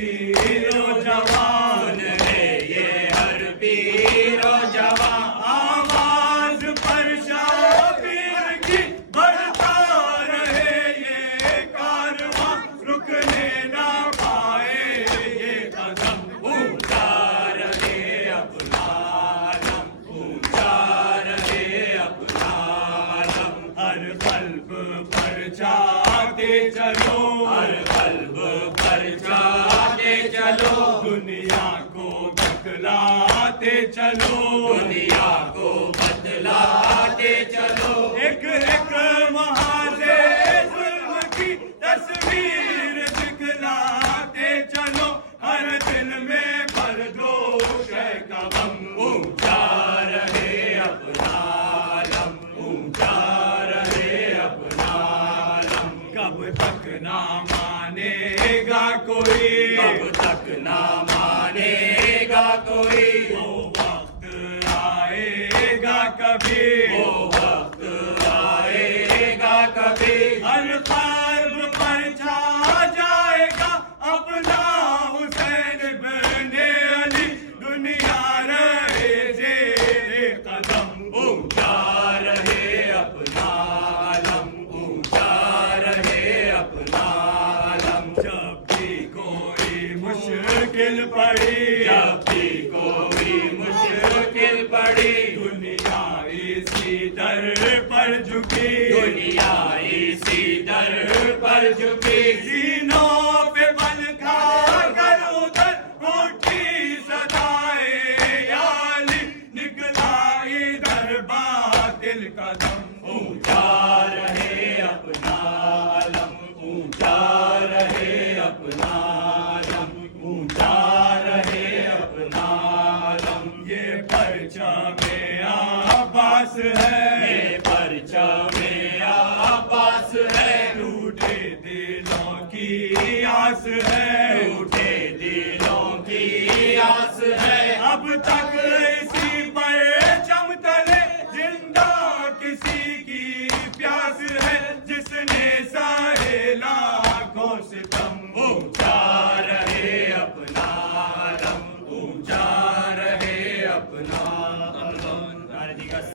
پیر و جوان ہے یہ ہر پیر و جوان، آواز پر شبیر کی بڑھتا رہے یہ کارواں، رکنے نہ پائے یہ قدم، اونچا رہے اپنا علم، اونچا رہے اپنا علم، ہر قلب پر چاہتے چلو، ہر قلب پر چاہتے چلو، دنیا کو بتلاتے چلو، دنیا کو بتلاتے چلو، ایک ایک محاذ ظلم کی تصویر دکھلاتے چلو، ہر دل میں بھر دو شے کا غم، اونچا رہے اپنا علم، اونچا رہے اپنا علم، کب تک نہ مانے گا کوئی، کب تک نہ مانے گا کوئی، وہ وقت آئے گا کبھی، وہ وقت آئے گا کبھی، ہر قلب پر چھا جائے گا اپنا حسین بن علی، دنیا رہے زیر قدم، اونچا رہے اپنا علم، اونچا رہے اپنا علم، جب بھی کوئی مشکل پڑی، جب بھی کوئی مشکل پڑی، دنیا اسی در پر جھکی، دنیا اسی در پر جھکی، سینوں پہ بن کھا کر ادھر اٹھی صدائے یا علی، نکلا ادھر باطل کا دم، اونچا رہے اپنا علم، اونچا رہے اپنا علم، اونچا رہے اپنا علم، یہ پرچم عباس ہے، یہ پرچم عباس ہے، ٹوٹے دلوں کی آس ہے، ٹوٹے